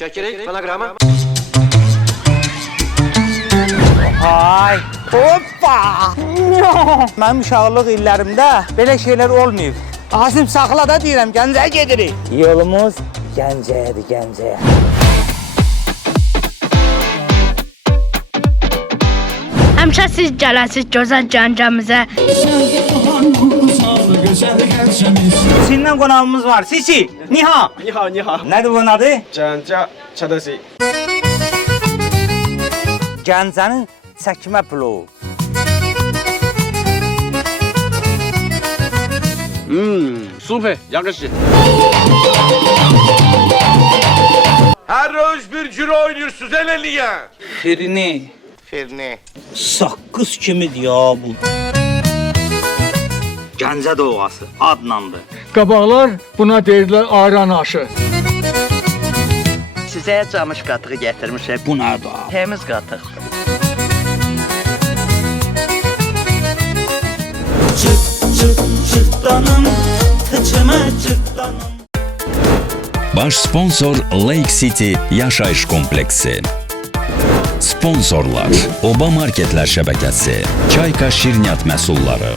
Çekirik fonogramı. Ay, hoppa! Mənim uşaqlıq illərimdə belə şeylər olmayıb. Asim saxla da deyirəm, Gəncəyə gedirik. Yolumuz Gəncəyədir, Gəncəyə. Həmişə siz gələsiz gözəl Gəncəmizə. Çindən qonağımız var. Sisi, Niha. 你好，你好， Nədir bunun adı? 讲价吃东西。 Gəncənin çəkmə plovu. Super, yakışır. Her roz bir ciro oynuyorsunuz el eliye. Firini. Firni. Saqqız kimidir ya bu. Gəncə doğası adlandı. Qabaqlar buna deyirlər ayran aşı. Sizə camış qatığı gətirmişəm. Bu nədir? Təmiz qatıq. Cırtdanım, tıçımı cırtdanım. Baş sponsor Lake City yaşayış kompleksi. Sponsorlar Oba Marketlər şəbəkəsi, Çayka şirniyyat məhsulları.